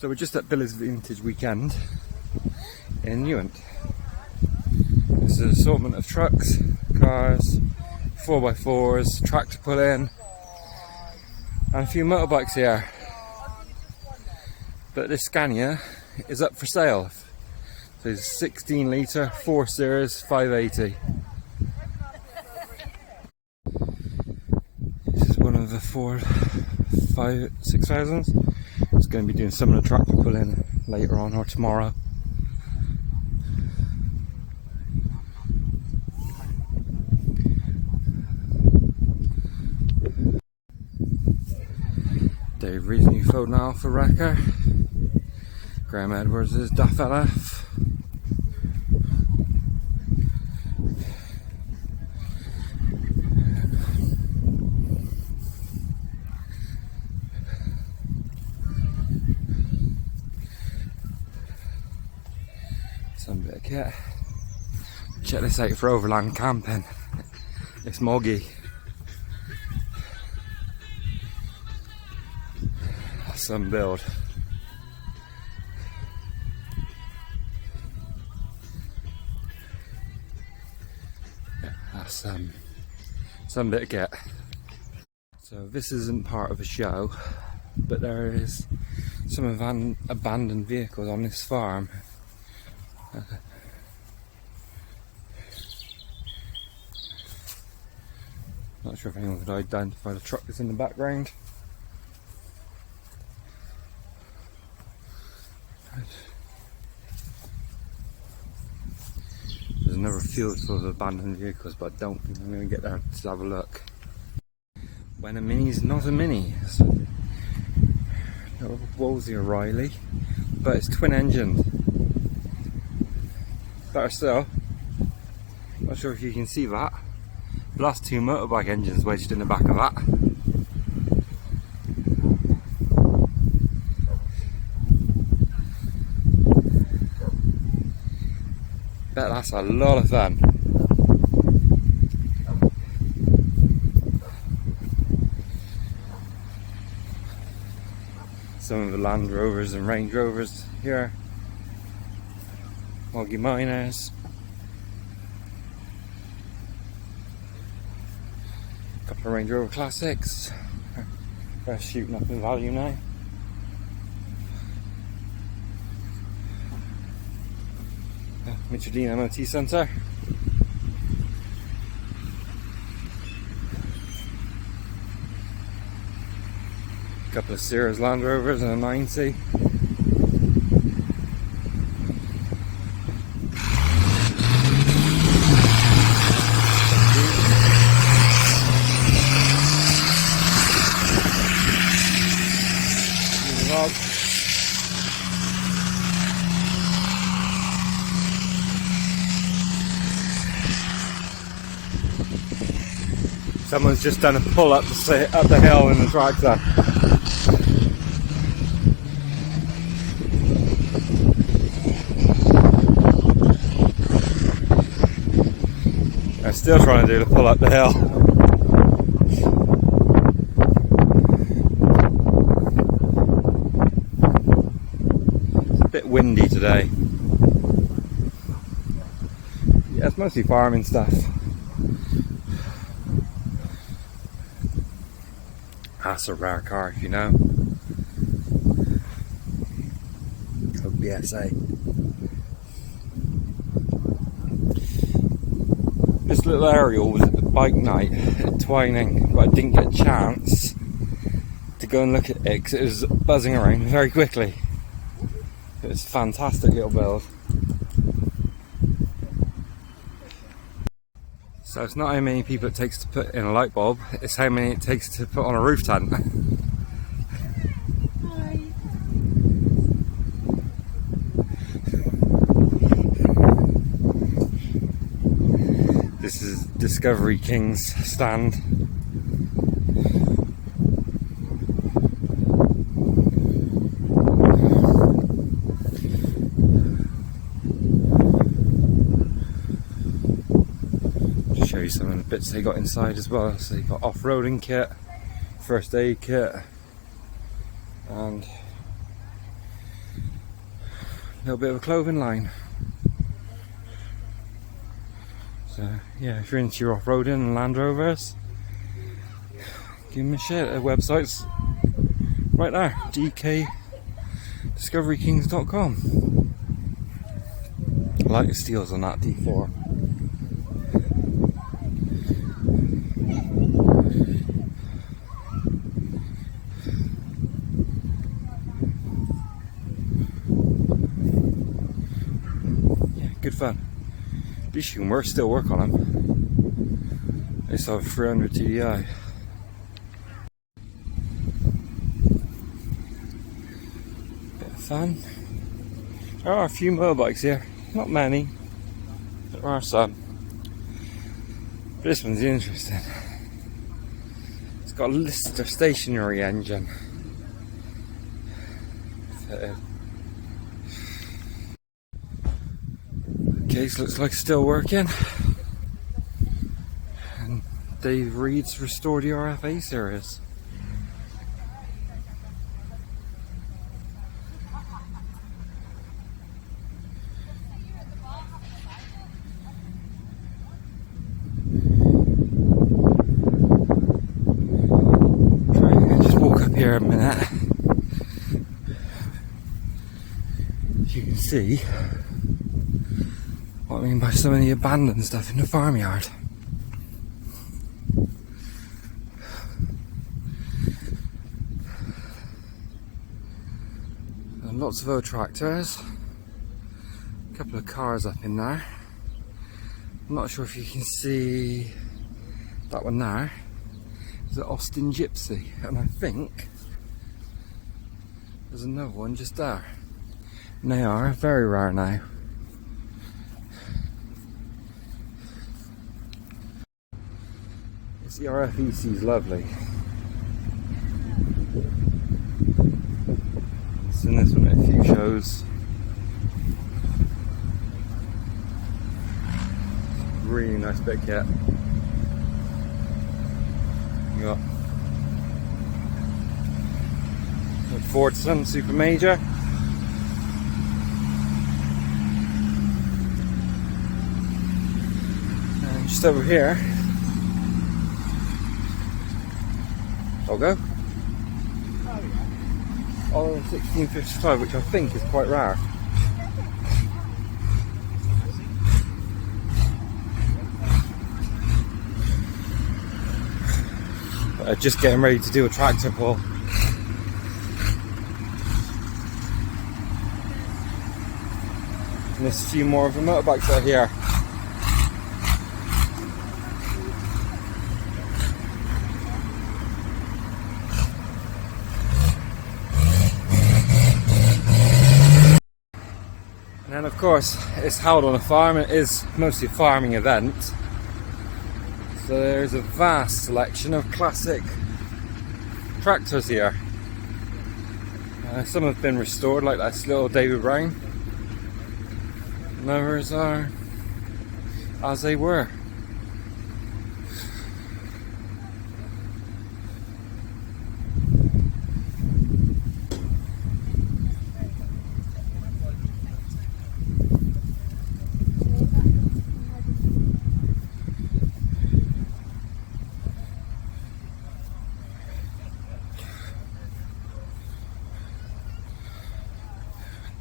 So we're just at Billy's Vintage Weekend in Newent. This is an assortment of trucks, cars, 4x4s, tractor pull-in, and a few motorbikes here. But this Scania is up for sale. So it's 16 litre, 4 series, 580. This is one of the 6000s. It's going to be doing some of the tractor pull-in later on or tomorrow. Dave Reed's new Foden Alpha wrecker. Graham Edwards' Daft LF. Some bit of kit. Check this out for overland camping. It's moggy. That's some build. Yeah, that's some bit of kit. So this isn't part of a show, but there is some abandoned vehicles on this farm. Not sure if anyone could identify the truck that's in the background. There's another field full of abandoned vehicles, but I don't think I'm going to get there to have a look. When a mini's not a mini. No Wolsey O'Reilly, but it's twin engined. Better still, not sure if you can see that, but that's 2 motorbike engines wedged in the back of that. Bet that's a lot of fun. Some of the Land Rovers and Range Rovers here. Moggy Miners. A couple of Range Rover Classics. They're shooting up in value now. Michelin MOT Centre. A couple of Sears Land Rovers and a 90. Someone's just done a pull up the hill in the tractor. I'm still trying to do the pull up the hill. It's a bit windy today. Yeah, it's mostly farming stuff. That's a rare car, if you know. BSA. This little aerial was at the bike night at Twining, but I didn't get a chance to go and look at it because it was buzzing around very quickly. It's a fantastic little build. So it's not how many people it takes to put in a light bulb, it's how many it takes to put on a roof tent. Hi. This is Discovery King's stand. Show you some of the bits they got inside as well. So they got off-roading kit, first aid kit, and little bit of a clothing line. So yeah, if you're into your off-roading and Land Rovers, give them a share. Their website's right there, dkdiscoverykings.com. I like the steels on that D4. Yeah, good fun. At least you can still work on them. They still have 300 TDI. Bit of fun. There are a few motorbikes here. Not many. There are some. But this one's interesting. It's got a Lister stationary engine. Case looks like it's still working. And Dave Reed's restored the RFA series. Just walk up here a minute. You can see what I mean by some of the abandoned stuff in the farmyard. And lots of old tractors, a couple of cars up in there. I'm not sure if you can see that one there. It's an Austin Gypsy, and I think there's another one just there. And they are very rare now. The RFEC is lovely. Seen this one at a few shows. Really nice bit of kit. You got Fordson Super Major. And just over here, I'll go. Oh, 1655, which I think is quite rare. Just getting ready to do a tractor pull. And there's a few more of the motorbikes that are here. And then of course it's held on a farm. It is mostly a farming event. So there's a vast selection of classic tractors here. Some have been restored, like this little David Brown. And others are as they were.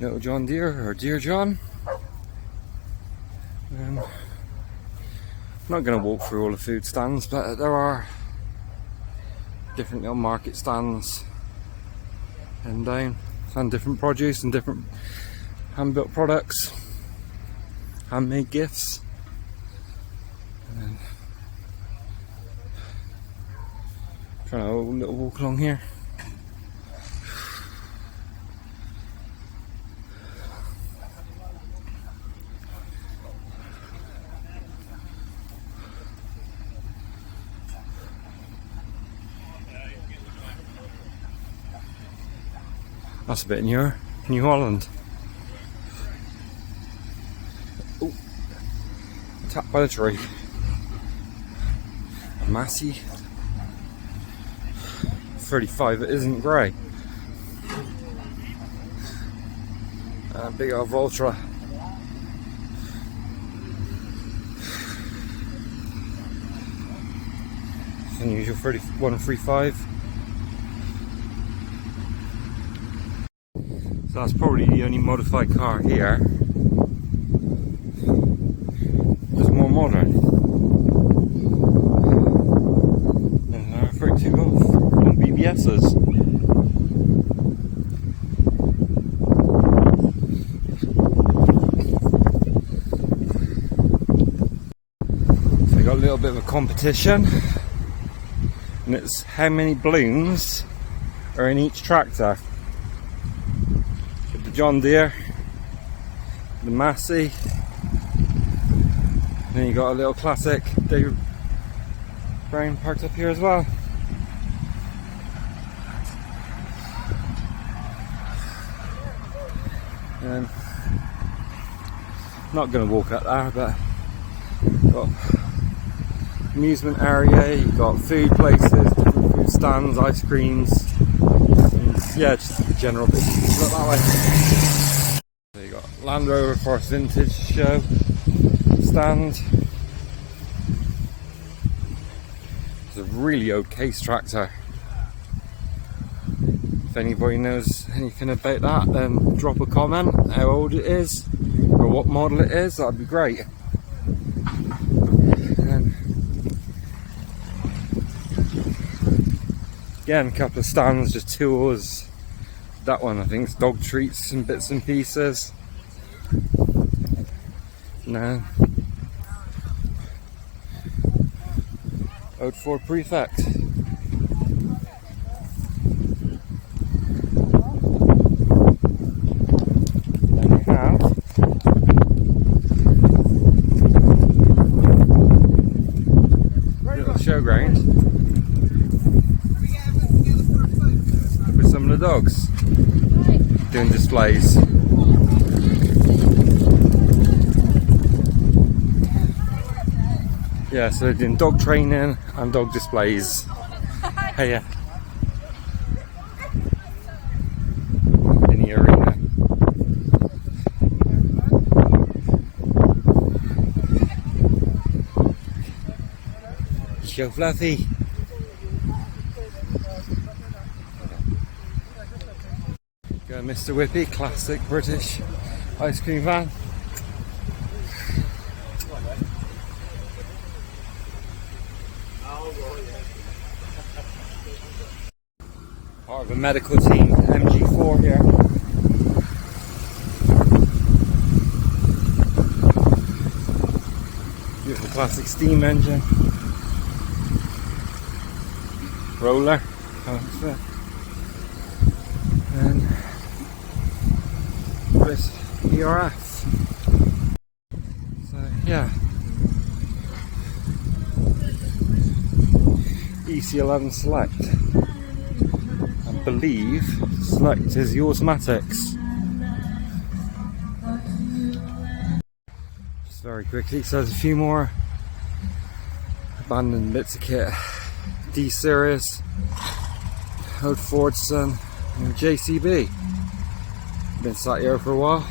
Little John Deere, or Deere John. I'm not going to walk through all the food stands, but there are different little market stands and down, and different produce and different hand-built products, handmade gifts. And then trying to have a little walk along here. That's a bit newer. New Holland. Oh, tapped by the tree. A Massey 35. It isn't grey. Big old Voltra. It's unusual 3135. So that's probably the only modified car here. It's more modern. And an R32 Golf on BBS's. So we got a little bit of a competition, and it's how many blooms are in each tractor. The John Deere, the Massey, then you got a little classic David Brown parked up here as well. And not going to walk up there, but got amusement area, you got food places, different food stands, ice creams, and yeah, just the general business. Look that way. So you got Land Rover Forest Vintage Show stand. It's a really old case tractor. If anybody knows anything about that, then drop a comment how old it is or what model it is, that'd be great. And again, a couple of stands, just tools. That one I think is dog treats and bits and pieces. No. Old Ford Prefect. Then we have little showground with some of the dogs doing displays. Yeah, so they're doing dog training and dog displays. Hey, yeah. In the arena. So fluffy. Go Mr. Whippy, classic British ice cream van. Part of a medical team, MG4 here. Beautiful classic steam engine. Roller. And this ERF. So yeah. EC11 Select. I believe Select is the automatics. Just very quickly, so there's a few more abandoned bits of kit. D series, old Fordson, and JCB. Been sat here for a while.